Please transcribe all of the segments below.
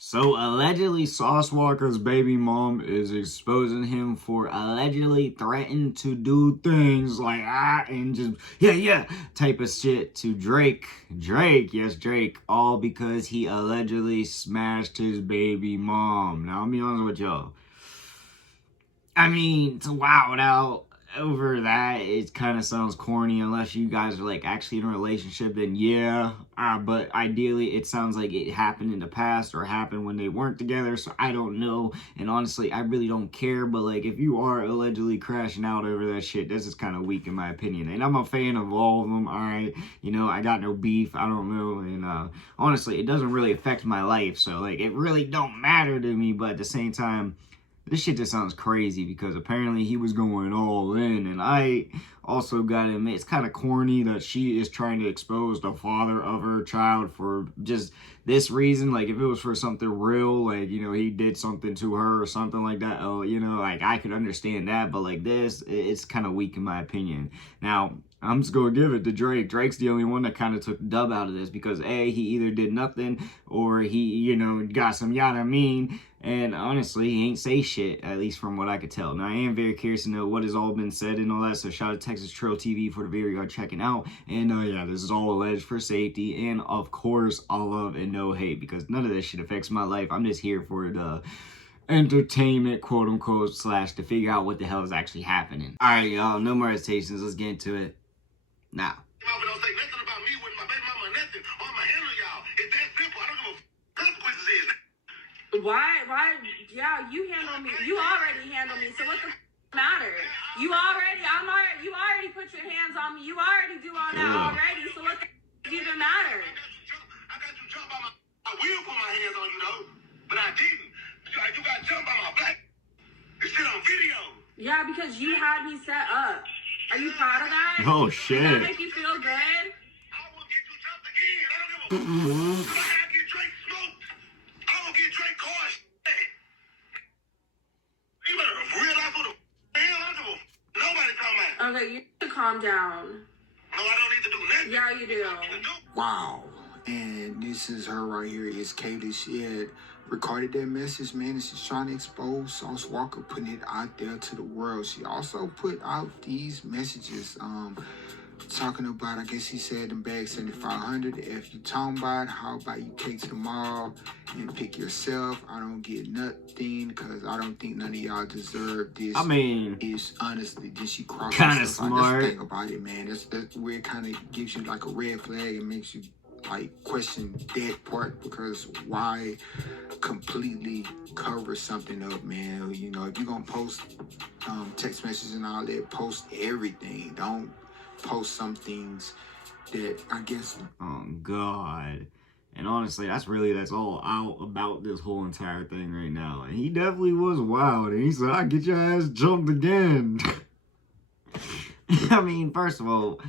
So allegedly, Sauce Walker's baby mom is exposing him for allegedly threatening to do things like and just yeah type of shit to Drake. Yes Drake, all because he allegedly smashed his baby mom. Now I'll be honest with y'all. I mean, to wild out over that, it kind of sounds corny unless you guys are like actually in a relationship, then yeah. But ideally, it sounds like it happened in the past or happened when they weren't together, so I don't know. And honestly, I really don't care. But like, if you are allegedly crashing out over that shit, this is kind of weak in my opinion. And I'm a fan of all of them, alright? You know, I got no beef, I don't know. And honestly, it doesn't really affect my life, so like, it really don't matter to me. But at the same time, this shit just sounds crazy because apparently he was going all in, and I also gotta admit it's kind of corny that she is trying to expose the father of her child for just this reason. Like, if it was for something real, like, you know, he did something to her or something like that, oh, you know, like, I could understand that, but like this, it's kind of weak in my opinion. Now, I'm just gonna give it to Drake. Drake's the only one that kind of took the dub out of this because A, he either did nothing or he, you know, got some yada mean. And honestly, he ain't say shit, at least from what I could tell. Now, I am very curious to know what has all been said and all that, so shout out to Texas Trail TV for the video checking out. And yeah, this is all alleged for safety, and of course, all love and no hate, because none of this shit affects my life. I'm just here for the entertainment, quote unquote, slash to figure out what the hell is actually happening. Alright, y'all, no more hesitations, let's get into it now. Don't say nothing about me with my baby mama or nothing. I'ma handle y'all. It's that simple. I don't give a consequences is. Why, yeah, you handle me. You already handle me, so what the matter? You already put your hands on me. You already do all that already, so what the even matter? I got you jumped by I will put my hands on you, though, but I didn't. You got jumped by my black. It's shit on video. Yeah, because you had me set up. Are you proud of that? Oh, shit. Does that make you feel good? I will get you jumped again. I don't give a fuck. I get Drake smoked. I will get Drake car shit. You better for real life with the hell. I don't give a nobody talking about it. Okay, you need to calm down. No, I don't need to do nothing. Yeah, you do. Wow. And this is her right here. It's Kaylee. She had recorded that message, man, and she's trying to expose Sauce Walker, putting it out there to the world. She also put out these messages, talking about, I guess he said in bag 7,500. If you talking about, how about you take to the mall and pick yourself? I don't get nothing because I don't think none of y'all deserve this. I mean, it's honestly, then she crossed kind of smart. That's the thing about it, man. That's where it kind of gives you like a red flag and makes you like question that part, because why completely cover something up, man? You know, if you're gonna post text messages and all that, post everything. Don't post some things that I guess. Oh God. And honestly, that's all out about this whole entire thing right now. And he definitely was wild. And he said, "I get your ass jumped again." I mean, first of all,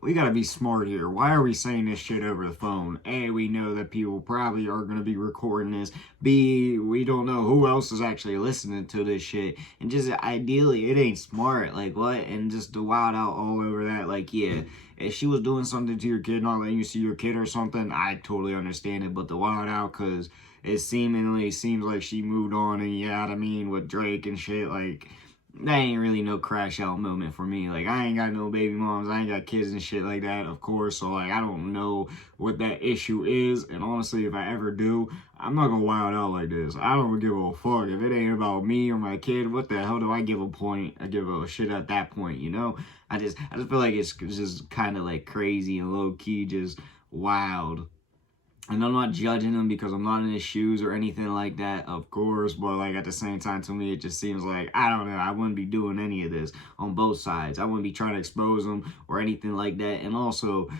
we gotta be smart here. Why are we saying this shit over the phone? A, we know that people probably are gonna be recording this. B, we don't know who else is actually listening to this shit. And just ideally, it ain't smart. Like, what? And just to wild out all over that. Like, yeah, if she was doing something to your kid, not letting you see your kid or something, I totally understand it. But the wild out, because it seemingly seems like she moved on, and you know what I mean, with Drake and shit, like, that ain't really no crash out moment for me. Like, I ain't got no baby moms, I ain't got kids and shit like that, of course, so like, I don't know what that issue is, and honestly, if I ever do, I'm not gonna wild out like this. I don't give a fuck. If it ain't about me or my kid, what the hell do I give a point? I give a shit at that point, you know? I just feel like it's just kind of like crazy and low-key just wild. And I'm not judging him because I'm not in his shoes or anything like that, of course. But, like, at the same time, to me, it just seems like, I don't know, I wouldn't be doing any of this on both sides. I wouldn't be trying to expose him or anything like that. And also,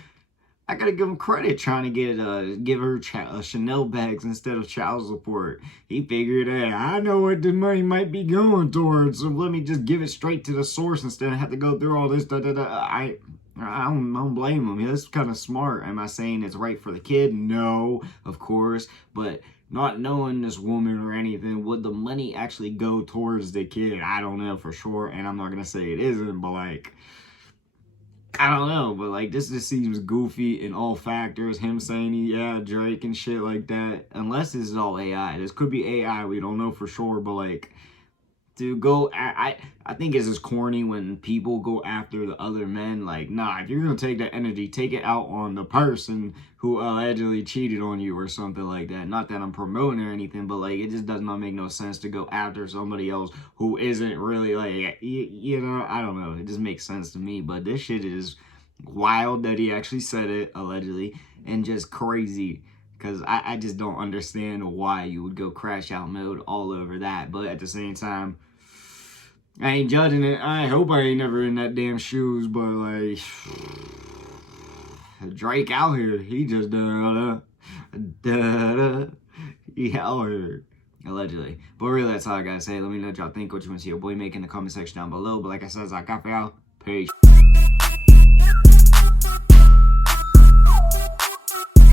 I gotta give him credit trying to give her Chanel bags instead of child support. He figured, hey, I know what the money might be going towards, so let me just give it straight to the source instead of have to go through all this, I don't blame him. That's kind of smart. Am I saying it's right for the kid? No, of course. But not knowing this woman or anything, would the money actually go towards the kid? I don't know for sure. And I'm not going to say it isn't, but like, I don't know, but like this just seems goofy in all factors. Him saying yeah, Drake and shit like that. Unless this is all AI. This could be AI. We don't know for sure, but like, to go I think it's just corny when people go after the other men. Like, nah, if you're gonna take that energy, take it out on the person who allegedly cheated on you or something like that. Not that I'm promoting or anything, but like, it just does not make no sense to go after somebody else who isn't really like, you know, I don't know, it just makes sense to me. But this shit is wild that he actually said it, allegedly, and just crazy. Because I just don't understand why you would go crash out mode all over that. But at the same time, I ain't judging it. I hope I ain't never in that damn shoes. But like, Drake out here, he just he out here. Allegedly. But really, that's all I gotta say. Let me know what y'all think. What you want to see your boy make in the comment section down below. But like I said, it's like I feel. Peace.